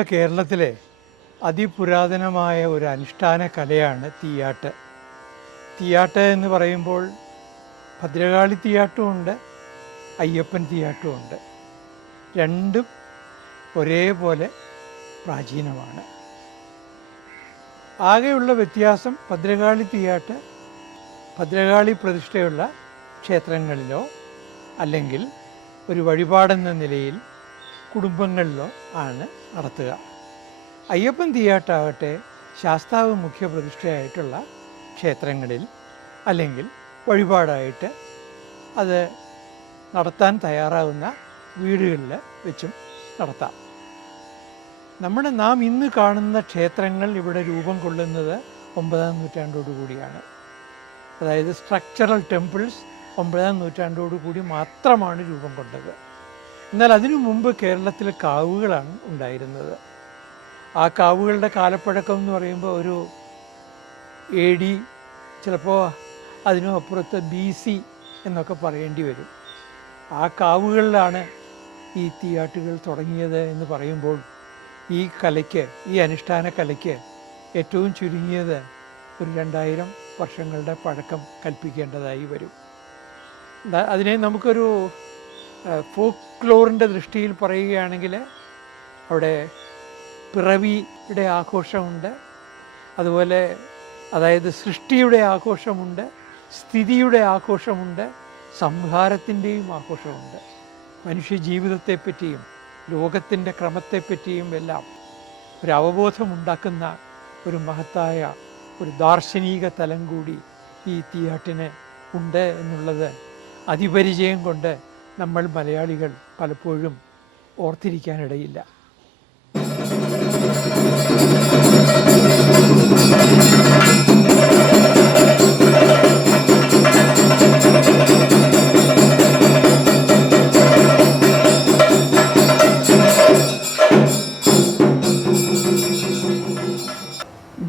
നമ്മുടെ കേരളത്തിലെ അതിപുരാതനമായ ഒരു അനുഷ്ഠാന കലയാണ് തീയാട്ട്. തീയാട്ട് എന്ന് പറയുമ്പോൾ ഭദ്രകാളി തീയാട്ടുമുണ്ട് അയ്യപ്പൻ തീയാട്ടുമുണ്ട് രണ്ടും ഒരേപോലെ പ്രാചീനമാണ്. ആകെയുള്ള വ്യത്യാസം ഭദ്രകാളി തീയാട്ട് ഭദ്രകാളി പ്രതിഷ്ഠയുള്ള ക്ഷേത്രങ്ങളിലോ അല്ലെങ്കിൽ ഒരു വഴിപാടെന്ന നിലയിൽ കുടുംബങ്ങളിലോ ആണ് നടത്തുക. അയ്യപ്പൻ തീയാട്ടാകട്ടെ ശാസ്താവ് മുഖ്യപ്രതിഷ്ഠയായിട്ടുള്ള ക്ഷേത്രങ്ങളിൽ അല്ലെങ്കിൽ വഴിപാടായിട്ട് അത് നടത്താൻ തയ്യാറാവുന്ന വീടുകളിൽ വെച്ചും നടത്താം. നമ്മുടെ നാം ഇന്ന് കാണുന്ന ക്ഷേത്രങ്ങൾ ഇവിടെ രൂപം കൊള്ളുന്നത് ഒമ്പതാം നൂറ്റാണ്ടോടു കൂടിയാണ്. അതായത് സ്ട്രക്ചറൽ ടെമ്പിൾസ് ഒമ്പതാം നൂറ്റാണ്ടോടു കൂടി മാത്രമാണ് രൂപം കൊണ്ടത്. എന്നാൽ അതിനു മുമ്പ് കേരളത്തിൽ കാവുകളാണ് ഉണ്ടായിരുന്നത്. ആ കാവുകളുടെ കാലപ്പഴക്കം എന്ന് പറയുമ്പോൾ ഒരു എ ഡി ചിലപ്പോൾ അതിനും അപ്പുറത്ത് ബി സി എന്നൊക്കെ പറയേണ്ടി വരും. ആ കാവുകളിലാണ് ഈ തീയാട്ടുകൾ തുടങ്ങിയത് എന്ന് പറയുമ്പോൾ ഈ കലയ്ക്ക് ഈ അനുഷ്ഠാന കലയ്ക്ക് ഏറ്റവും ചുരുങ്ങിയത് ഒരു രണ്ടായിരം വർഷങ്ങളുടെ പഴക്കം കൽപ്പിക്കേണ്ടതായി വരും. അതിനെ നമുക്കൊരു ഫോക്ലോറിന്റെ ദൃഷ്ടിയിൽ പറയുകയാണെങ്കിൽ അവിടെ പിറവിയുടെ ആഘോഷമുണ്ട്. അതുപോലെ അതായത് സൃഷ്ടിയുടെ ആഘോഷമുണ്ട് സ്ഥിതിയുടെ ആഘോഷമുണ്ട് സംഹാരത്തിന്റെയും ആഘോഷമുണ്ട്. മനുഷ്യ ജീവിതത്തെപ്പറ്റിയും ലോകത്തിന്റെ ക്രമത്തെപ്പറ്റിയും എല്ലാം ഒരു അവബോധമുണ്ടാക്കുന്ന ഒരു മഹത്തായ ഒരു ദാർശനിക തലം കൂടി ഈ തീയാട്ടിന് ഉണ്ട് എന്നുള്ളത് അതിപരിചയം കൊണ്ട് നമ്മൾ മലയാളികൾ പലപ്പോഴും ഓർത്തിരിക്കാനിടയില്ല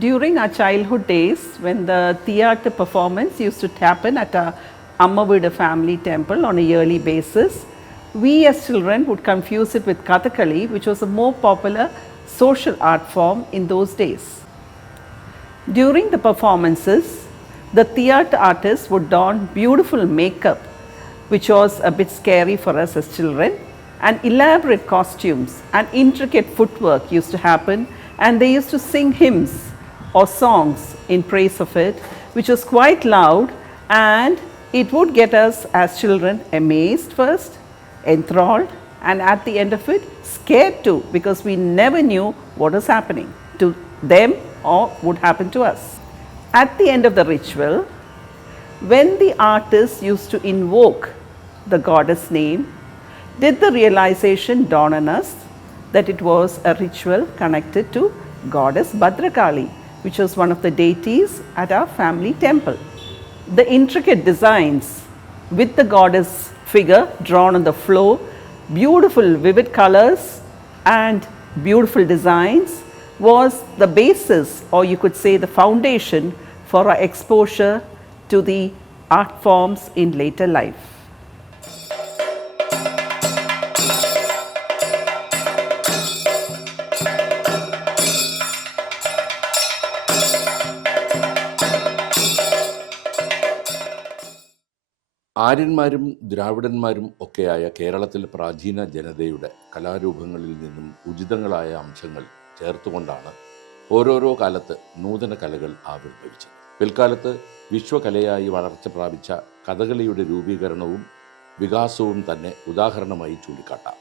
During our childhood days, when the theatre performance used to happen at a Ammavida family temple on a yearly basis, we as children would confuse it with Kathakali, which was a more popular social art form in those days. During the performances, the theatre artists would don beautiful makeup, which was a bit scary for us as children, and elaborate costumes and intricate footwork used to happen, and they used to sing hymns or songs in praise of it, which was quite loud, and it would get us as children amazed first, enthralled, and at the end of it, scared too, because we never knew what was happening to them or would happen to us. At the end of the ritual, when the artist used to invoke the goddess name, did the realization dawn on us that it was a ritual connected to goddess Bhadrakali, which was one of the deities at our family temple. The intricate designs with the goddess figure drawn on the floor, beautiful vivid colors and beautiful designs was the basis or you could say the foundation for our exposure to the art forms in later life. ആര്യന്മാരും ദ്രാവിഡന്മാരും ഒക്കെയായ കേരളത്തിലെ പ്രാചീന ജനതയുടെ കലാരൂപങ്ങളിൽ നിന്നും ഉചിതങ്ങളായ അംശങ്ങൾ ചേർത്തുകൊണ്ടാണ് ഓരോരോ കാലത്ത് നൂതന കലകൾ ആവിർഭവിച്ചത്. പിൽക്കാലത്ത് വിശ്വകലയായി വളർച്ച പ്രാപിച്ച കഥകളിയുടെ രൂപീകരണവും വികാസവും തന്നെ ഉദാഹരണമായി ചൂണ്ടിക്കാട്ടാം.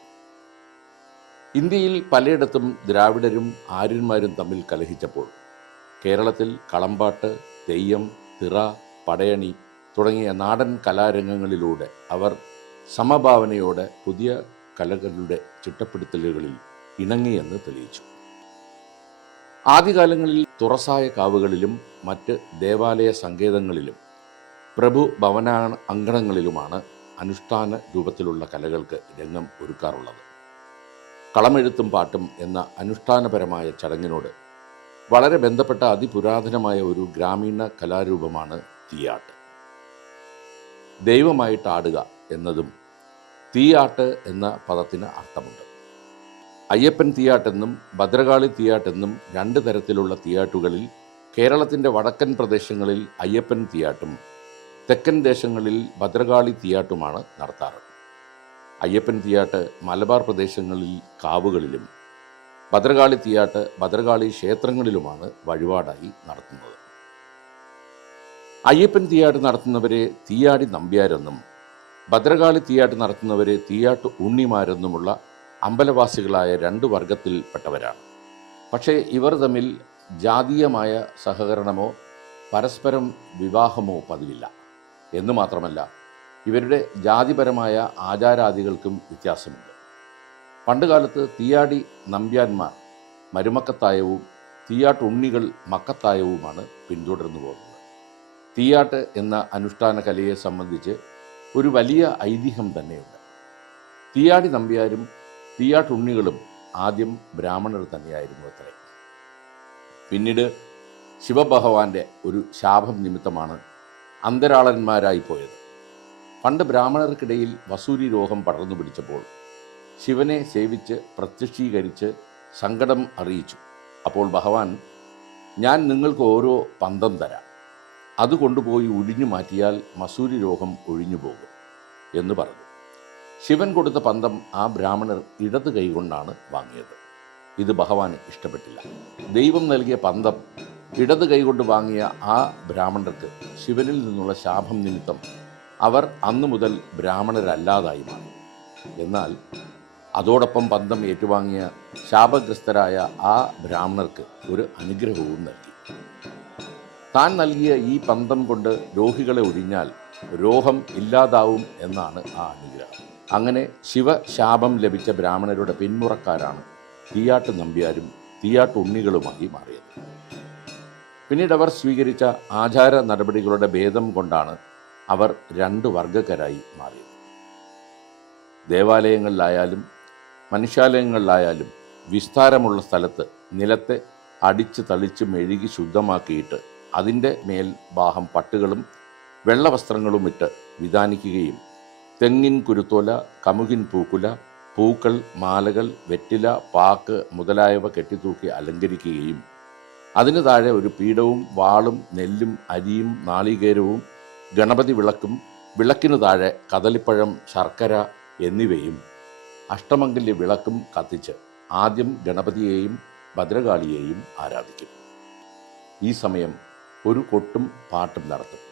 ഇന്ത്യയിൽ പലയിടത്തും ദ്രാവിഡരും ആര്യന്മാരും തമ്മിൽ കലഹിച്ചപ്പോൾ കേരളത്തിൽ കളമ്പാട്ട് തെയ്യം തിറ പടയണി തുടങ്ങിയ നാടൻ കലാരംഗങ്ങളിലൂടെ അവർ സമഭാവനയോടെ പുതിയ കലകളുടെ ചിട്ടപ്പെടുത്തലുകളിൽ ഇണങ്ങിയെന്ന് തെളിയിച്ചു. ആദ്യകാലങ്ങളിൽ തുറസായ കാവുകളിലും മറ്റ് ദേവാലയ സങ്കേതങ്ങളിലും പ്രഭു ഭവന അങ്കണങ്ങളിലുമാണ് അനുഷ്ഠാന രൂപത്തിലുള്ള കലകൾക്ക് രംഗം ഒരുക്കാറുള്ളത്. കളമെഴുത്തും പാട്ടും എന്ന അനുഷ്ഠാനപരമായ ചടങ്ങിനോട് വളരെ ബന്ധപ്പെട്ട അതിപുരാതനമായ ഒരു ഗ്രാമീണ കലാരൂപമാണ് തീയാട്ട്. ദൈവമായിട്ട് ആടുക എന്നതും തീയാട്ട് എന്ന പദത്തിന് അർത്ഥമുണ്ട്. അയ്യപ്പൻ തീയാട്ടെന്നും ഭദ്രകാളി തീയാട്ടെന്നും രണ്ട് തരത്തിലുള്ള തീയാട്ടുകളിൽ കേരളത്തിന്റെ വടക്കൻ പ്രദേശങ്ങളിൽ അയ്യപ്പൻ തീയാട്ടും തെക്കൻ ദേശങ്ങളിൽ ഭദ്രകാളി തീയാട്ടുമാണ് നടത്താറ്. അയ്യപ്പൻ തീയാട്ട് മലബാർ പ്രദേശങ്ങളിൽ കാവുകളിലും ഭദ്രകാളി തീയാട്ട് ഭദ്രകാളി ക്ഷേത്രങ്ങളിലുമാണ് വഴിപാടായി നടത്തുന്നത്. അയ്യപ്പൻ തീയാട്ട് നടത്തുന്നവരെ തീയാടി നമ്പ്യാരെന്നും ഭദ്രകാളി തീയാട്ട് നടത്തുന്നവരെ തീയാട്ട് ഉണ്ണിമാരെന്നുമുള്ള അമ്പലവാസികളായ രണ്ട് വർഗത്തിൽപ്പെട്ടവരാണ്. പക്ഷേ ഇവർ തമ്മിൽ ജാതീയമായ സഹകരണമോ പരസ്പരം വിവാഹമോ പതിവില്ല. എന്ന് മാത്രമല്ല ഇവരുടെ ജാതിപരമായ ആചാരാദികൾക്കും വ്യത്യാസമുണ്ട്. പണ്ടുകാലത്ത് തീയാടി നമ്പ്യാന്മാർ മരുമക്കത്തായവും തീയാട്ടുണ്ണികൾ മക്കത്തായവുമാണ് പിന്തുടർന്നു പോകുന്നത് തീയാട്ട് എന്ന അനുഷ്ഠാന കലയെ സംബന്ധിച്ച് ഒരു വലിയ ഐതിഹ്യം തന്നെയുണ്ട്. തീയാടി നമ്പ്യാരും തീയാട്ടുണ്ണികളും ആദ്യം ബ്രാഹ്മണർ തന്നെയായിരുന്നു അത്രേ. പിന്നീട് ശിവഭഗവാന്റെ ഒരു ശാപം നിമിത്തമാണ് അന്തരാളന്മാരായി പോയത്. പണ്ട് ബ്രാഹ്മണർക്കിടയിൽ വസൂരി രോഗം പടർന്നു പിടിച്ചപ്പോൾ ശിവനെ സേവിച്ച് പ്രത്യക്ഷീകരിച്ച് സങ്കടം അറിയിച്ചു. അപ്പോൾ ഭഗവാൻ ഞാൻ നിങ്ങൾക്ക് ഓരോ പന്തം തരാം. അത് കൊണ്ടുപോയി ഒഴിഞ്ഞു മാറ്റിയാൽ മസൂരി രോഗം ഒഴിഞ്ഞു പോകും എന്ന് പറഞ്ഞു. ശിവൻ കൊടുത്ത പന്തം ആ ബ്രാഹ്മണർ ഇടത് കൈകൊണ്ടാണ് വാങ്ങിയത്. ഇത് ഭഗവാന് ഇഷ്ടപ്പെട്ടില്ല. ദൈവം നൽകിയ പന്തം ഇടത് കൈകൊണ്ട് വാങ്ങിയ ആ ബ്രാഹ്മണർക്ക് ശിവനിൽ നിന്നുള്ള ശാപം നിമിത്തം അവർ അന്നു മുതൽ ബ്രാഹ്മണരല്ലാതായി മാറി. എന്നാൽ അതോടൊപ്പം പന്തം ഏറ്റുവാങ്ങിയ ശാപഗ്രസ്തരായ ആ ബ്രാഹ്മണർക്ക് ഒരു അനുഗ്രഹവും നൽകി. താൻ നൽകിയ ഈ പന്തം കൊണ്ട് രോഹികളെ ഒഴിഞ്ഞാൽ രോഹം ഇല്ലാതാവും എന്നാണ് ആ അനുഗ്രഹം. അങ്ങനെ ശിവശാപം ലഭിച്ച ബ്രാഹ്മണരുടെ പിന്മുറക്കാരാണ് തീയാട്ട് നമ്പ്യാരും തീയാട്ട് ഉണ്ണികളുമായി മാറിയത്. പിന്നീട് അവർ സ്വീകരിച്ച ആചാര നടപടികളുടെ ഭേദം കൊണ്ടാണ് അവർ രണ്ട് വർഗക്കാരായി മാറിയത്. ദേവാലയങ്ങളിലായാലും മനുഷ്യാലയങ്ങളിലായാലും വിസ്താരമുള്ള സ്ഥലത്ത് നിലത്തെ അടിച്ച് തളിച്ച് മെഴുകി ശുദ്ധമാക്കിയിട്ട് അതിന്റെ മേൽ ബാഹം പട്ടുകളും വെള്ളവസ്ത്രങ്ങളും ഇട്ട് വിധാനിക്കുകയും തെങ്ങിൻ കുരുത്തോല കമുകിൻ പൂക്കുല പൂക്കൾ മാലകൾ വെറ്റില പാക്ക് മുതലായവ കെട്ടിത്തൂക്കി അലങ്കരിക്കുകയും അതിന് താഴെ ഒരു പീഠവും വാളും നെല്ലും അരിയും നാളികേരവും ഗണപതി വിളക്കും വിളക്കിനു താഴെ കദളിപ്പഴം ശർക്കര എന്നിവയും അഷ്ടമംഗല്യ വിളക്കും കത്തിച്ച് ആദ്യം ഗണപതിയെയും ഭദ്രകാളിയെയും ആരാധിക്കും. ഈ സമയം ഒരു കൊട്ടും പാട്ടും നടത്തും.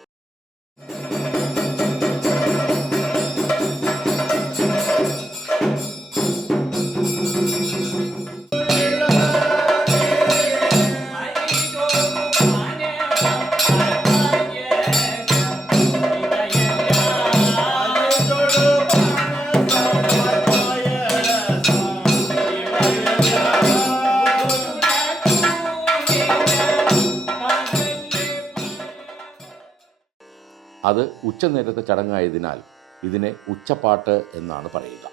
അത് ഉച്ചനേരത്തെ ചടങ്ങായതിനാൽ ഇതിനെ ഉച്ചപ്പാട്ട് എന്നാണ് പറയുക.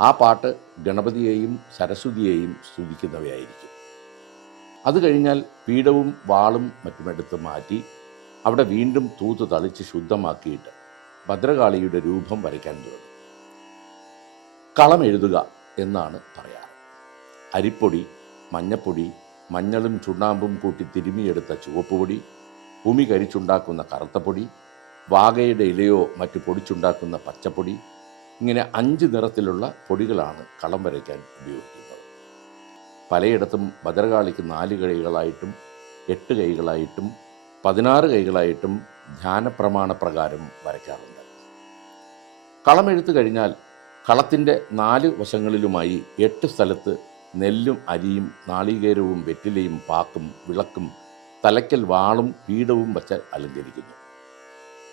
ആ പാട്ട് ഗണപതിയെയും സരസ്വതിയെയും സ്തുതിക്കുന്നവയായിരിക്കും. അത് കഴിഞ്ഞാൽ പീഠവും വാളും മറ്റുമെടുത്ത് മാറ്റി അവിടെ വീണ്ടും തൂത്ത് തളിച്ച് ശുദ്ധമാക്കിയിട്ട് ഭദ്രകാളിയുടെ രൂപം വരയ്ക്കാൻ തുടങ്ങും. കളം എഴുതുക എന്നാണ് പറയാറ്. അരിപ്പൊടി മഞ്ഞപ്പൊടി മഞ്ഞളും ചുണ്ണാമ്പും കൂട്ടി തിരുമിയെടുത്ത ചുവപ്പുപൊടി ഭൂമി കരിച്ചുണ്ടാക്കുന്ന കറുത്തപ്പൊടി വാകയുടെ ഇലയോ മറ്റു പൊടിച്ചുണ്ടാക്കുന്ന പച്ചപ്പൊടി ഇങ്ങനെ അഞ്ച് നിറത്തിലുള്ള പൊടികളാണ് കളം വരയ്ക്കാൻ ഉപയോഗിക്കുന്നത്. പലയിടത്തും ഭദ്രകാളിക്ക് നാല് കൈകളായിട്ടും എട്ട് കൈകളായിട്ടും പതിനാറ് കൈകളായിട്ടും ധ്യാനപ്രമാണ പ്രകാരം വരയ്ക്കാറുണ്ട്. കളമെഴുത്ത് കഴിഞ്ഞാൽ കളത്തിന്റെ നാല് വശങ്ങളിലുമായി എട്ട് സ്ഥലത്ത് നെല്ലും അരിയും നാളികേരവും വെറ്റിലയും പാക്കും വിളക്കും തലയ്ക്കൽ വാളും പീഠവും വച്ച് അലങ്കരിക്കുന്നു.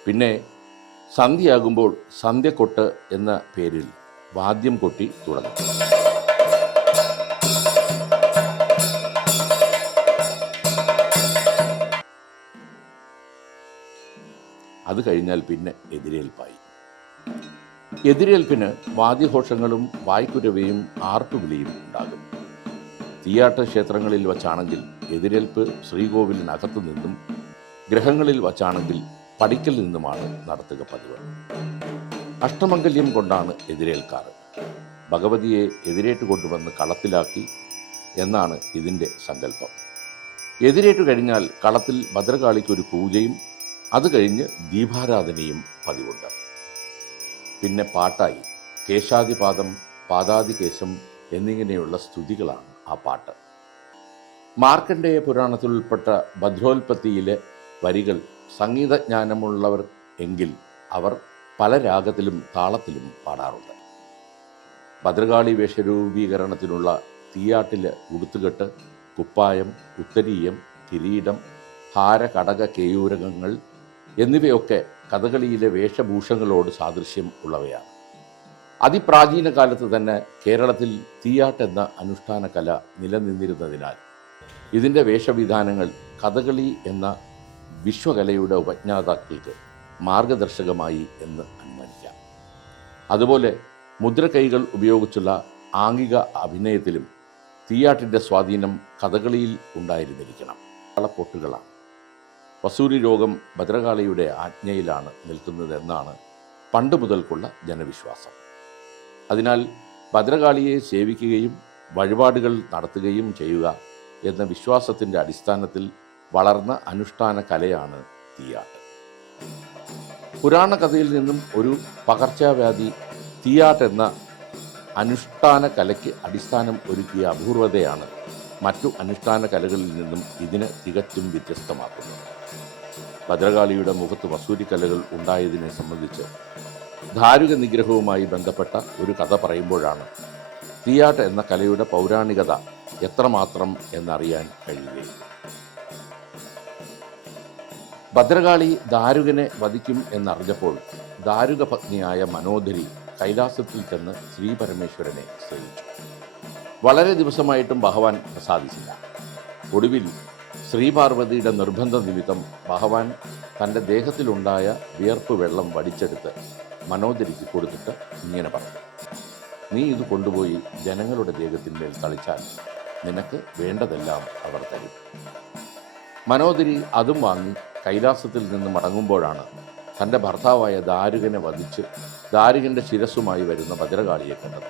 പിന്നെ സന്ധ്യയാകുമ്പോൾ സന്ധ്യക്കൊട്ട് എന്ന പേരിൽ വാദ്യം കൊട്ടി തുടങ്ങും. അത് കഴിഞ്ഞാൽ പിന്നെ എതിരേൽപ്പായി. എതിരേൽപ്പിന് വാദ്യഘോഷങ്ങളും വായ്ക്കുരവയും ആർപ്പുവിളിയും ഉണ്ടാകും. തീയാട്ട ക്ഷേത്രങ്ങളിൽ വച്ചാണെങ്കിൽ എതിരേൽപ്പ് ശ്രീകോവിലിനകത്തു നിന്നും ഗ്രഹങ്ങളിൽ വച്ചാണെങ്കിൽ പടിക്കൽ നിന്നുമാണ് നടത്തുക പതിവ്. അഷ്ടമംഗല്യം കൊണ്ടാണ് എതിരേൽക്കാറ്. ഭഗവതിയെ എതിരേറ്റ് കൊണ്ടുവന്ന് കളത്തിലാക്കി എന്നാണ് ഇതിന്റെ സങ്കല്പം. എതിരേറ്റു കഴിഞ്ഞാൽ കളത്തിൽ ഭദ്രകാളിക്ക് ഒരു പൂജയും അത് കഴിഞ്ഞ് ദീപാരാധനയും പതിവുണ്ട്. പിന്നെ പാട്ടായി. കേശാദിപാദം പാദാദികേശം എന്നിങ്ങനെയുള്ള സ്തുതികളാണ് ആ പാട്ട്. മാർക്കണ്ഡേയ പുരാണത്തിൽ ഉൾപ്പെട്ട ഭദ്രോൽപത്തിയിലെ വരികൾ സംഗീതജ്ഞാനമുള്ളവർ എങ്കിൽ അവർ പല രാഗത്തിലും താളത്തിലും പാടാറുണ്ട്. ഭദ്രകാളി വേഷരൂപീകരണത്തിനുള്ള തീയാട്ടിലെ ഉടുത്തുകെട്ട് കുപ്പായം ഉത്തരീയം കിരീടം ഹാര കടക കേയൂരകങ്ങൾ എന്നിവയൊക്കെ കഥകളിയിലെ വേഷഭൂഷങ്ങളോട് സാദൃശ്യം ഉള്ളവയാണ്. അതിപ്രാചീന കാലത്ത് തന്നെ കേരളത്തിൽ തീയാട്ട് എന്ന അനുഷ്ഠാന കല നിലനിന്നിരുന്നതിനാൽ ഇതിന്റെ വേഷവിധാനങ്ങൾ കഥകളി എന്ന വിശ്വകലയുടെ ഉപജ്ഞാതാക്കൾക്ക് മാർഗദർശകമായി എന്ന് അനുമാനിക്കാം. അതുപോലെ മുദ്രകൈകൾ ഉപയോഗിച്ചുള്ള ആംഗിക അഭിനയത്തിലും തീയാട്ടിന്റെ സ്വാധീനം കഥകളിയിൽ ഉണ്ടായിരുന്നിരിക്കണം. കളപ്പൊട്ടുകളാണ്. വസൂരി രോഗം ഭദ്രകാളിയുടെ ആജ്ഞയിലാണ് നിൽക്കുന്നതെന്നാണ് പണ്ട് മുതൽക്കുള്ള ജനവിശ്വാസം. അതിനാൽ ഭദ്രകാളിയെ സേവിക്കുകയും വഴിപാടുകൾ നടത്തുകയും ചെയ്യുക എന്ന വിശ്വാസത്തിന്റെ അടിസ്ഥാനത്തിൽ വളർന്ന അനുഷ്ഠാന കലയാണ് തീയാട്ട്. പുരാണ കഥയിൽ നിന്നും ഒരു പകർച്ചവ്യാധി തീയാട്ട് എന്ന അനുഷ്ഠാന കലയ്ക്ക് അടിസ്ഥാനം ഒരുക്കിയ അപൂർവതയാണ് മറ്റു അനുഷ്ഠാന കലകളിൽ നിന്നും ഇതിന് തികച്ചും വ്യത്യസ്തമാക്കുന്നത്. ഭദ്രകാളിയുടെ മുഖത്ത് വസൂരിക്കലകൾ ഉണ്ടായതിനെ സംബന്ധിച്ച് ധാരുക നിഗ്രഹവുമായി ബന്ധപ്പെട്ട ഒരു കഥ പറയുമ്പോഴാണ് തീയാട്ട് എന്ന കലയുടെ പൗരാണികത എത്രമാത്രം എന്നറിയാൻ കഴിയുകയുള്ളൂ ഭദ്രകാളി ദാരുകനെ വധിക്കും എന്നറിഞ്ഞപ്പോൾ ദാരുക പത്നിയായ മനോധരി കൈലാസത്തിൽ ചെന്ന് ശ്രീ പരമേശ്വരനെ സേവിച്ചു വളരെ ദിവസമായിട്ടും ഭഗവാൻ പ്രസാദിച്ചില്ല. ഒടുവിൽ ശ്രീപാർവതിയുടെ നിർബന്ധ നിമിത്തം ഭഗവാൻ തന്റെ ദേഹത്തിലുണ്ടായ വിയർപ്പ് വെള്ളം വടിച്ചെടുത്ത് മനോദരിക്ക് കൊടുത്തിട്ട് ഇങ്ങനെ പറഞ്ഞു നീ ഇത് കൊണ്ടുപോയി ജനങ്ങളുടെ ദേഹത്തിന്മേൽ തളിച്ചാൽ നിനക്ക് വേണ്ടതെല്ലാം അവർ തരും. മനോദരി അതും വാങ്ങി കൈലാസത്തിൽ നിന്ന് മടങ്ങുമ്പോഴാണ് തന്റെ ഭർത്താവായ ദാരുകനെ വധിച്ച് ദാരുകന്റെ ശിരസുമായി വരുന്ന ഭദ്രകാളിയെ കണ്ടത്.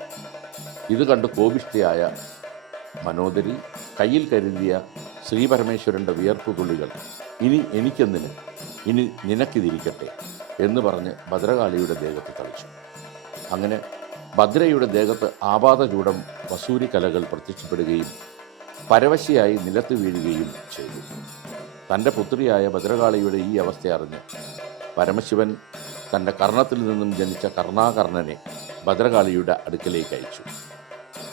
ഇത് കണ്ട് കോപിഷ്ഠയായ മനോദരി കയ്യിൽ കരുതിയ ശ്രീപരമേശ്വരന്റെ വിയർപ്പ് തുള്ളികൾ ഇനി എനിക്കെന്തിന്? ഇനി നിനക്കിതിരിക്കട്ടെ എന്ന് പറഞ്ഞ് ഭദ്രകാളിയുടെ ദേഹത്ത് തളിച്ചു. അങ്ങനെ ഭദ്രയുടെ ദേഹത്ത് ആപാതചൂടം വസൂരി കലകൾ പ്രത്യക്ഷപ്പെടുകയും പരവശിയായി നിലത്ത് വീഴുകയും ചെയ്തു. തന്റെ പുത്രിയായ ഭദ്രകാളിയുടെ ഈ അവസ്ഥ അറിഞ്ഞ് പരമശിവൻ തന്റെ കർണത്തിൽ നിന്നും ജനിച്ച കർണാകർണനെ ഭദ്രകാളിയുടെ അടുക്കലേക്ക് അയച്ചു.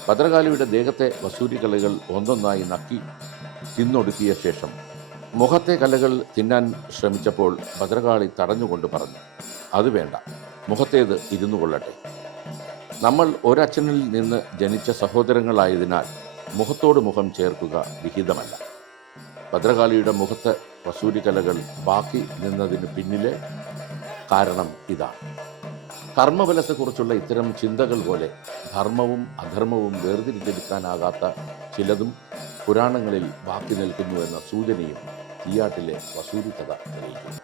ഭദ്രകാളിയുടെ ദേഹത്തെ വസൂരി കലകൾ ഒന്നൊന്നായി നക്കി തിന്നൊടുക്കിയ ശേഷം മുഖത്തെ കലകൾ തിന്നാൻ ശ്രമിച്ചപ്പോൾ ഭദ്രകാളി തടഞ്ഞുകൊണ്ട് പറഞ്ഞു അത് വേണ്ട മുഖത്തേത് ഇരുന്നു കൊള്ളട്ടെ നമ്മൾ ഒരച്ഛനിൽ നിന്ന് ജനിച്ച സഹോദരങ്ങളായതിനാൽ മുഖത്തോട് മുഖം ചേർക്കുക വിഹിതമല്ല. ഭദ്രകാളിയുടെ മുഖത്ത് വസൂരികലകൾ ബാക്കി നിന്നതിന് പിന്നിലെ കാരണം ഇതാണ് കർമ്മബലത്തെക്കുറിച്ചുള്ള ഇത്തരം ചിന്തകൾ പോലെ ധർമ്മവും അധർമ്മവും വേർതിരിച്ചെടുക്കാനാകാത്ത ചിലതും പുരാണങ്ങളിൽ ബാക്കി നിൽക്കുന്നുവെന്ന സൂചനയും തീയാട്ടിലെ വസൂരി കഥ തെളിയിക്കുന്നു.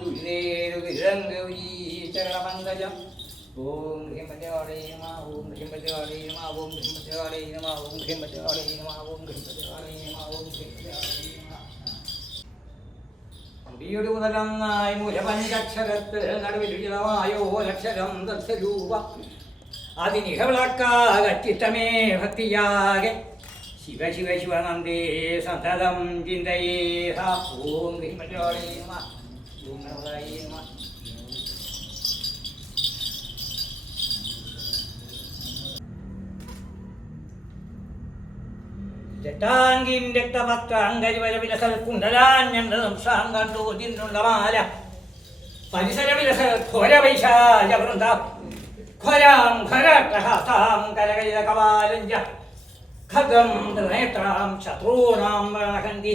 ദുരിതേരുവിരംഗൗരീചരണമംഗജം ഓം ഓം ഓം ഓം മുതലന്നായി മുലപഞ്ചക്ഷരത്ത് നടുവിലുചിതമായോ ലക്ഷരം ദർശരൂപ അതിനിഹവിളക്കാകറ്റിത്തമേ ഭക്തിയാകെ ശിവ ശിവ ശിവനന്ദേ സതതം ചിന്തയേഹ ഓം ഹിമജോളേ നമ ഓം ഗണപതയേ നമ ജട്ടാങ്കിൻ രക്തപത്രാങ്കരിവരവിലസൽ കുണ്ടലാഞ്ഞണ്ട് സംസാം കണ്ടു നിന്നുള്ള മാല പരിസരവിലസ ഘോരവൈശാച വൃന്ദ ഘോരാം ഘരട്ടഹസ്താം കരകൈല ഖഗം നേത്രാം ശത്രുനാം പ്രണഹന്തി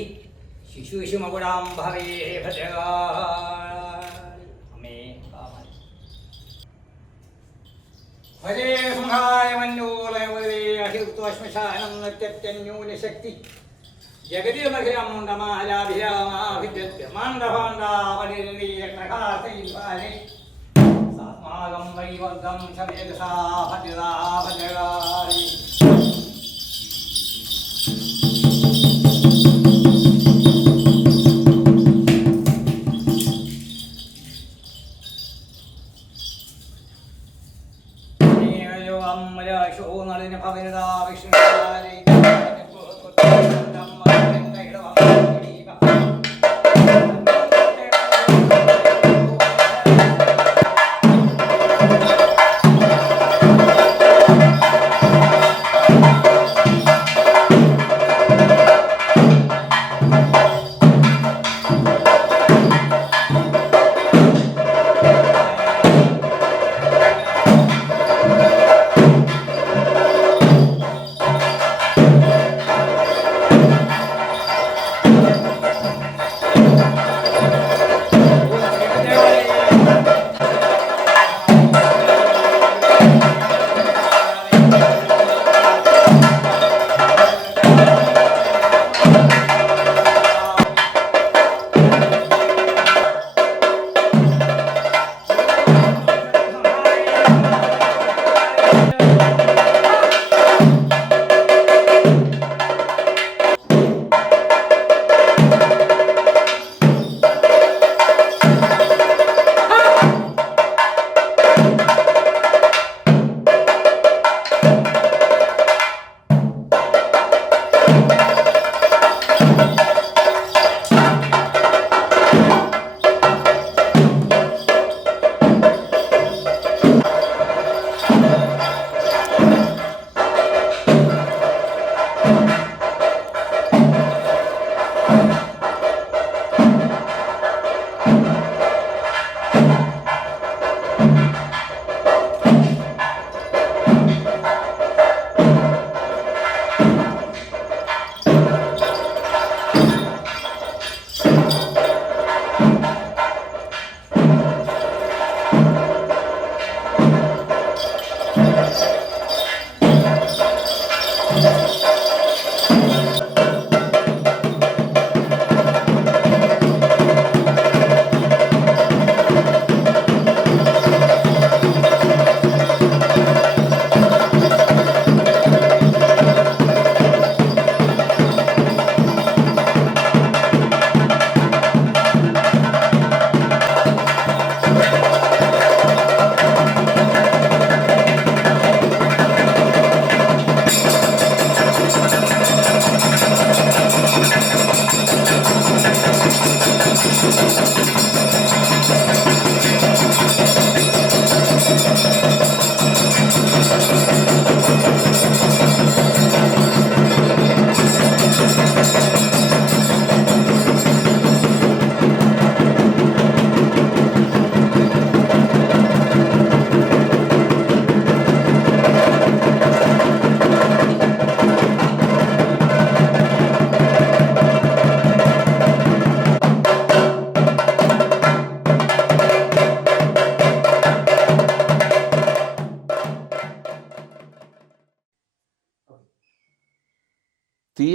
ശിശുശുമകുടാം ഭവേ ഭജഗാ. അമ്മേ കാമൻ ഹരേ സംഹായ മന്നൂലേ അഹിർത്തോശ്മശാനം നത്യത്യന്യൂനശക്തി ജഗതിമഖിലം മണ്ഡമാലാഭിരാമാഭിദ്യമാണ്ഡഭാണ്ഡാവലിർണീരഘാസൈവാനെ സാത്മാകം വൈവർഗം ശമേകസാ ഭജതാ ഭജകാരി 上るな。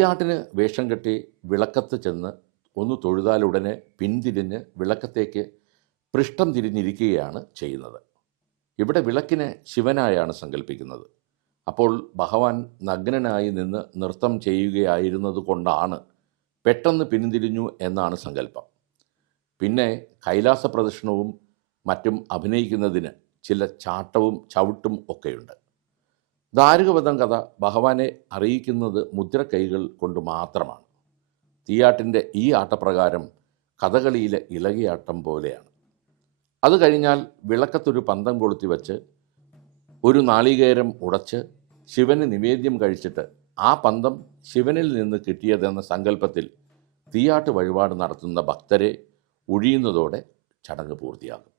തീയാട്ടിന് വേഷം കെട്ടി വിളക്കത്ത് ചെന്ന് ഒന്ന് തൊഴുതാലുടനെ പിന്തിരിഞ്ഞ് വിളക്കത്തേക്ക് പൃഷ്ഠം തിരിഞ്ഞിരിക്കുകയാണ് ചെയ്യുന്നത്. ഇവിടെ വിളക്കിനെ ശിവനായാണ് സങ്കല്പിക്കുന്നത് അപ്പോൾ ഭഗവാൻ നഗ്നനായി നിന്ന് നൃത്തം ചെയ്യുകയായിരുന്നത് കൊണ്ടാണ് പെട്ടെന്ന് പിന്തിരിഞ്ഞു എന്നാണ് സങ്കല്പം. പിന്നെ കൈലാസ പ്രദക്ഷിണവും മറ്റും അഭിനയിക്കുന്നതിന് ചില ചാട്ടവും ചവിട്ടും ഒക്കെയുണ്ട്. ദാരുകവധം കഥ ഭഗവാനെ അറിയിക്കുന്നത് കൈകൾ കൊണ്ട് മാത്രമാണ്. തീയാട്ടിന്റെ ഈ ആട്ടപ്രകാരം കഥകളിയിലെ ഇളകിയാട്ടം പോലെയാണ്. അത് കഴിഞ്ഞാൽ വിളക്കത്തൊരു പന്തം കൊളുത്തി വച്ച് ഒരു നാളികേരം ഉടച്ച് ശിവന് നിവേദ്യം കഴിച്ചിട്ട് ആ പന്തം ശിവനിൽ നിന്ന് കിട്ടിയതെന്ന സങ്കല്പത്തിൽ തീയാട്ട് വഴിപാട് നടത്തുന്ന ഭക്തരെ ഒഴിയുന്നതോടെ ചടങ്ങ് പൂർത്തിയാകും.